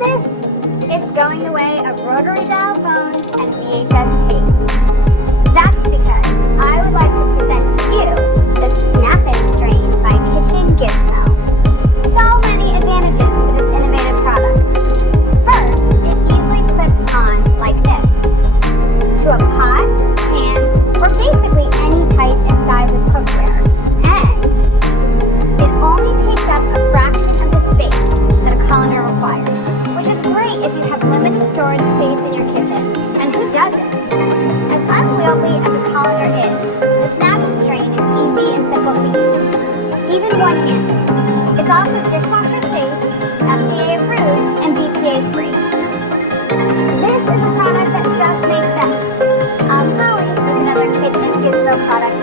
this? It's going the way of rotary dial phones and VHS tapes. That's because I would like to present to you the Snap and Strain by Kitchen Gizmo. So many advantages to this innovative product. First, it easily clips on like this to a pot, pan, or basically any type and size of cookware. And it only takes up a fraction of the space that a colander requires, which is great if you have limited storage space in your kitchen. And who doesn't? As unwieldy as a colander is, the Snap and Strain is easy and simple to use, even one-handed. It's also dishwasher safe, FDA approved, and BPA free. This is a product that just makes sense. I'm Holly with another Kitchen Gizmo product